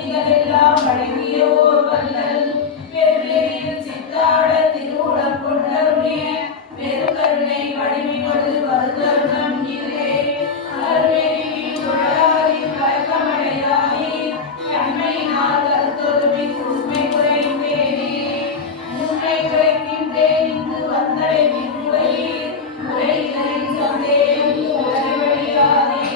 சக்திகள் எல்லாம் வழங்கிய ஓர் வல்லல் பெருவெளியில் சித்தாட திருவுளம் கொண்டருடைய பெருகருணை வடிவினோடு வருதருணம் இதுவே அருள்வெளியில் உலகாரின் கலக்கமடையாதே தன்மையினால் கருத்தொருமை உண்மை குறைந்தேனே உண்மை குறைக்கின்றேன் இங்கு வந்தடை விண்ணுடையீர் முறைகளின் சந்தேகம் உலகவழியாதே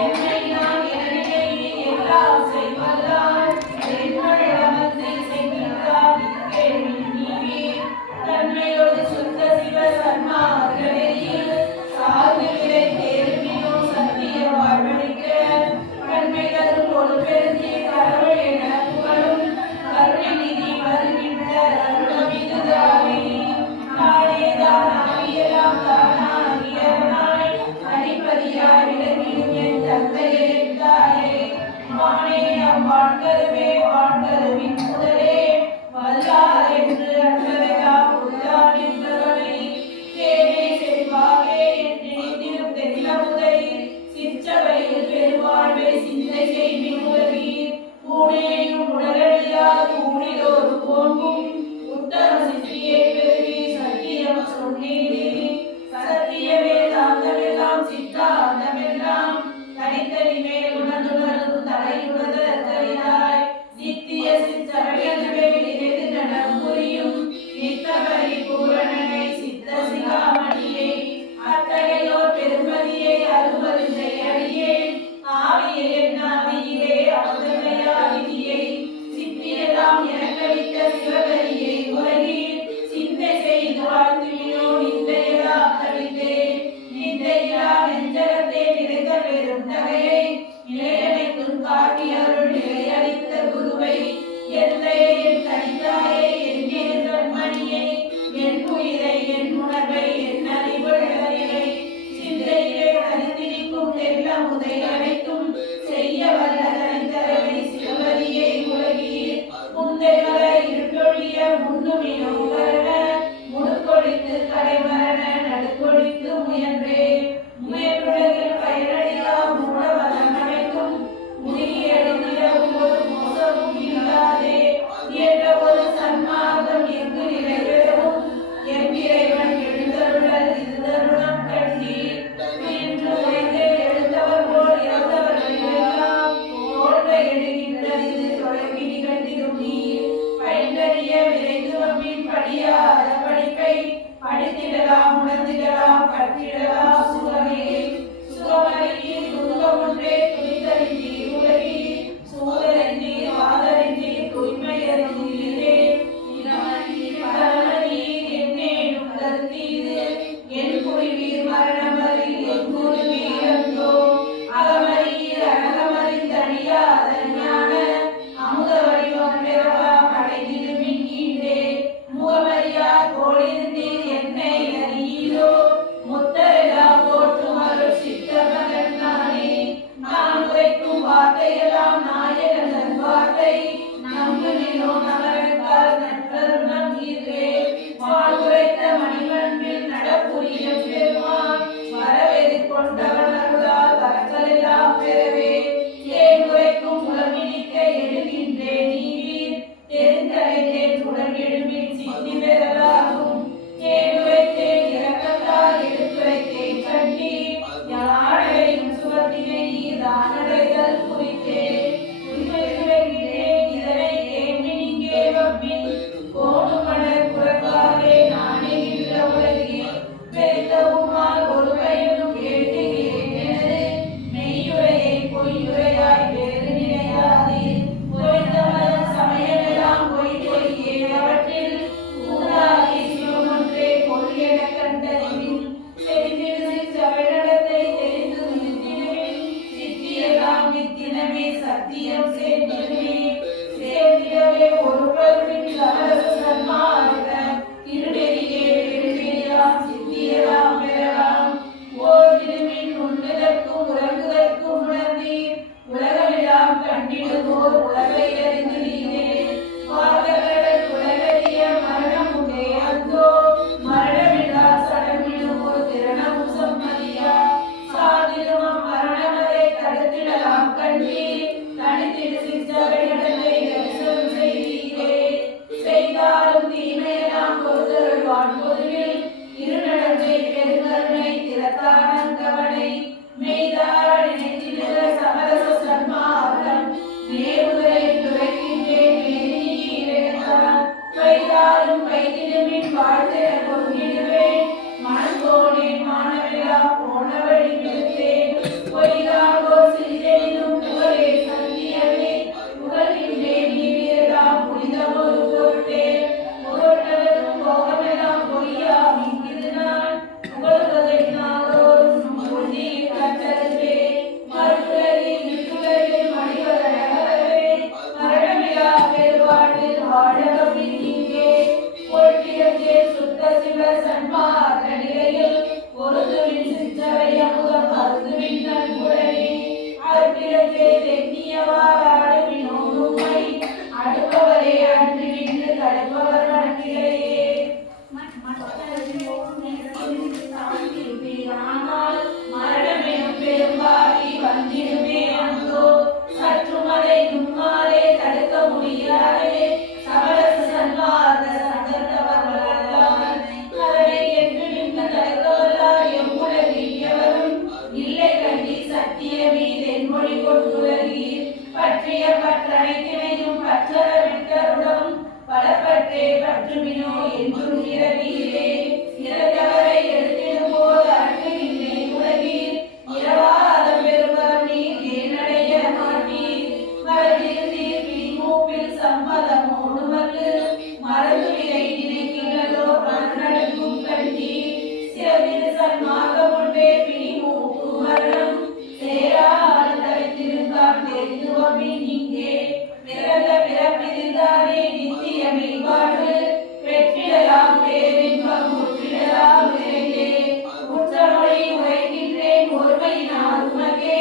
என்னை நான் என்னை எல்லாம் செய்வல்லால் என்னுள்ளமத்தை செய்கின்றார் நீவீர் தன்மையோடு சுத்த சிவ சன்மார்களில் சார்பிலை தேர்வியோ சத்திய வாழ்வழிக்க கண்மைகள் ஒரு பெருந்தி கடவுள் என புகழும் கருணை நிதி வருகின்ற அருளமிகுதானே நானேதான் ஆகியலாம் தானாகியவனாய் அடிப்பதியாய் விளங்கிடும் என் தந்தையே தாயே வானே அவ்வாண்கருவே வான்கருவின் முதலே வல்லார் என்று அன்றதெல்லாம் உள்ளானின்றவனை தேனே செல்வாகே என்று நினைத்திடும் தென்னமுதை சிற்றவையில் பெருவாழ்வை சிந்தை செய்வின் உதவீர் பூனேயும் உடலடியார் பூனிலோரு போங்கும் உத்தம சித்தியை பெருவி சத்தியம் சொன்னீரே சத்தியமே தாந்தமெல்லாம் சித்தாந்தமெல்லாம் தனித்தனி மேல் உணர்ந்துணர்ந்து தலையுணர்ந்தறிந்தாய் நித்திய சித்தவழியது நடம் புரியும் நித்தபரி பூரணனை சித்த சிகாமணியை அத்தகையோர் பெருமதியை அருமருந்தை அடியேன் ஆவியை என் ஆவியிலே அமுதமையாவிதியை சித்தியெல்லாம் எனக்களித்த சிவகரியை உலகில் சிந்தை செய்து வாழ்த்துவினோ நிந்தையெல்லாம் கழித்தேன் நிந்தையிலா நெஞ்சகத்தை நிறைந்த பெரும் தகையை நிலையடைக்கும் காட்டி அருள் நிலையளித்த குருவை எல்லையை என் தனித்தாயை என் நேர்மணியை என் உயிரை என் உணர்வை என் அறிவுள்ளறிவை சிந்தையிலே கருத்திரிக்கும் தெல்லமுதை அனைத்தும் செய்ய வல்ல தனித்தரவை சிவகரியை உலகில் முந்தைவர இருட்டொழிய முன்னுமினோ கரண முடுக்கொழித்து கடைமரண நடுக்கொழித்து முயன்றே முயன்றுலகில் பயனடையா மூடவதம் அனைத்தும் முனியடைந்திட ஒரு மோசமும் இல்லாதே என்ற ஒரு சன்மார்க்கம் எங்கு நிறைவேறவும் என் இறைவன் எழுந்தருளல் இது தருணம் கண்டீர் என்று உரைத்து எழுந்தவர் போல் இறந்தவர்கள் எல்லாம் தோன்ற எழுகின்றது தொடங்கி நிகழ்த்திடும் நீர் பயின்றறிய விரைந்துவமின் படியாத படிப்பை படித்திடலாம் உணர்ந்திடலாம் கற்றிடலாம் சுகமே சுகமறியீர் துன்பம் ஒன்றே துணிதறிந்தீர் உலகீர் சூழறிந்தீர் வாதறிந்தீர் தூய்மையறிந்தீரே பரமநீர் என்னேனும் கருத்தீது என் குடிவீர் மரணமறில் என் குருவீர் அந்தோ அகமறியீர் அகமறிந்தழியாத ஞான அமுத வடிவம் பெறலாம் அடைந்திருமின் ஈண்டே முகமறியார் போலிருந்தீர் என்னை அறியீரோ முத்தரெல்லாம் போற்றும் அருள் சித்தமகன் நானே நான் உரைக்கும் வார்த்தையெல்லாம் நாயகன் தன் வார்த்தை நம்புகிறோ நகரக்கால் நட்பருணம் ஈர்வே வாழ்வுரைத்த மணிவன்பில் நடப்புரிய பெருமான் வரவெறி கொண்டவன் அருளால் வரங்களெல்லாம் பெறவே ஏன் உரைக்கும் உலகினிக்க எழுகின்றேன் நீவீர் தெரிந்தடைந்தேன் உடன் எழும்பின் சித்தி பெறலாகும் ஏன் உரைத்தேன் இறக்கத்தால் எடுத்துரைத்தேன் கண்டீர் யானையும் சுகத்தினை தானடைதல் குறித்தேன் உண்மைகிறேன் இதனை கேள்வி நீங்கே வப்பின் கோணுமணர் குரங்காலே நானே இல்ல உலகில் பெரிதவுமால் ஒரு பயனும் கேட்கிறேன் எனது மெய்யுரையை பொய்யுரையாய் வேறு நினையாதே பொய்த்தவன் சமயமெல்லாம் பொய் பொய்யே அவற்றில் ஊதாகி சிவமொன்றே பொய் என கண்டறிவின் தெரிந்திருந்த சவழடத்தை தெரிந்து நிறுத்திடுவேன் சித்தியெல்லாம் நித்தினமே சத்தியம் சேர்ந்திடுவே சேர்ந்திடவே ஒரு பருவின் சமரச சன்மார்க்க இருடெறியே எழுதியலாம் சித்தியெல்லாம் பெறலாம் ஓர் திருமின் உண்ணுதற்கும் உறங்குதற்கும் உணர்ந்தீர் உலகமெல்லாம் கண்டிடுவோர் உலகை அறிந்தீரே வார்த்தகடல் உலகறிய மரணம் உண்டே அந்தோ மரணமில்லா சடமிடும் ஒரு திறனமும் சம்மதியா சாதிருமம் மரணமதை தடுத்திடலாம் கண்டீர் தனித்திடு சித்தவர்கள் வாழவிங்கே பொருட்டிலே சுத்த சிவ சன்மார்க்க நிலையில் பொருதுவின் சிற்றவை அமுதம் அருதுவின் நன்குடனே அருட்டிலே தென்னியவாடுவின் உண்மை அடுப்பவரே அன்று நின்று தடுப்பவர் மனத்திலேயே ஆனால் மரணமெனும் பெரும்பாவி வந்திடுமே அந்தோ சற்றும் அதை முன்னாலே தடுக்க முடியாதே சமரச சன்மார்க்க சங்கத்தவர்களால் அதனை என்று நின்று தடுக்கவல்லார் எம்முலகில் எவரும் இல்லை கண்டி சத்தியமே தென்மொழி கொண்டுலகீர் பற்றிய பற்றனைத்தினையும் பற்றற விட்டருடம் பலப்பற்றே பற்றுமினோ என்றும் இரவீரே இறந்தவரை எடுத்திடும் போது அற்றுகின்றே உலகீர் இரவாத பெருவர் நீர் ஏனடைய மாட்டீர் மரபிருந்தீர் பின்மூப்பில் சம்மதமோடு மல்லு மறந்து விதை நினைக்கின்றதோ மரணடுக்கும் கண்டீர் சிறந்திரு சன்மார்க்கம் ஒன்றே பிணிமூப்பு மரணம் சேராத தவித்திருந்தார் தெரிந்துவமின் இங்கே பிறந்த பிறப்பிருந்தானே நித்தியமை வாழ்வு பெற்றிடலாம் பேரின்பம் முற்றிடலாம் விரைந்தே குற்றமொழி உரைக்கின்றேன் ஒருமையினால் உனக்கே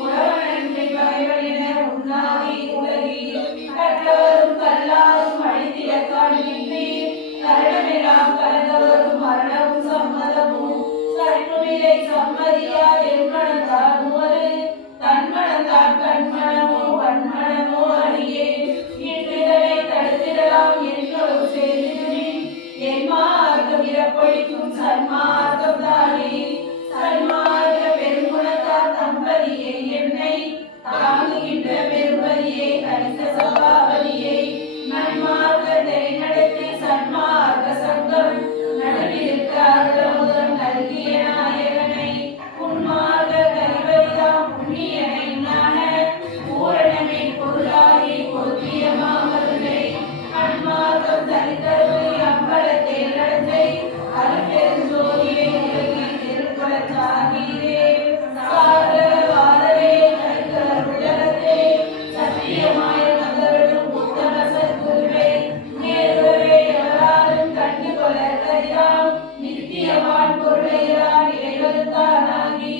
உழவனன்மை பகைவனின உண்ணாதி உலகில் கற்றவரும் கல்லாரும் அழித்திட காண்கின்றீர் கரணமெல்லாம் கலந்தவரும் மரணமும் சம்மதமும் சற்றுமில்லை சம்மதியா என்மனத்தான் உமது தன்மனத்தான் கண்மனமோ வன்மனமோ அணியே இன்றிதனை தடுத்திடலாம் என்றொரு செய்திருவின் என் மார்க்கம் இறப்பொழிக்கும் சன்மார்க்கம் தானே சன்மார்க்க பெருங்குணத்தார் தம்பதியை என்னை தாங்குகின்ற பெருமதியை கணித சபாவதியை நன்மார்க்கத்தை நடத்தி சன்மார்க்க சங்கம் நடுவிருக்க அருளமுதம் நல்கிய நாயகனை உன்மார்க்க கரிவரிதாம் புண்ணியனை நான பூரணமே பொருளாகி பொருத்திய மாமருளை அன்மார்க்கம் தரித்தருளை அம்பலத்தில் நடத்தை அருப்பெருஞ்சோதியை உலகில் திருக்குலச்சாகீரே சாகர வாதரே கருக்கர் உலகத்தே சத்தியமாய மதரும் உத்தம சத்குருவே நேருவே எவராலும் கண்டு கொள்ள கரிதாம் நித்தியவான் பொருளையான் இறைவருத்தானாகி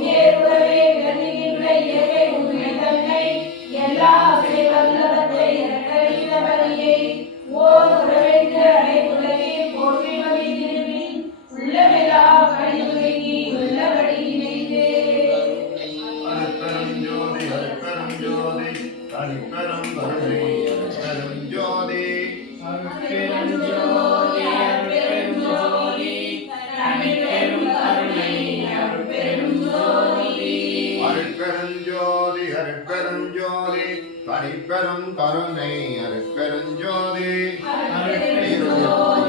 நேருவே கருகின்ற இயற்கை உண்மை தன்னை எல்லா வல்லவத்தை இறக்கழித்த வழியை ஓர் உறவென்று அடைவுலகே போற்றி மதி திரும்பின் உள்ளமெல்லாம் கழிவுகி உள்ளபடி இணைந்தே அருட்பெரும் ஜோதி அருட்பெரும் ஜோதி தனிப்பெரும் கருணை அருட்பெரும் ஜோதி அருட்பெரும் ஜோதி அருட்பெரும் ஜோதி தனிப்பெரும் கருணை அருட்பெரும் ஜோதி அருட்பெரும் ஜோதி அருட்பெரும் ஜோதி தனிப்பெரும் கருணை அருட்பெரும் ஜோதி அருட்பெரும் ஜோதி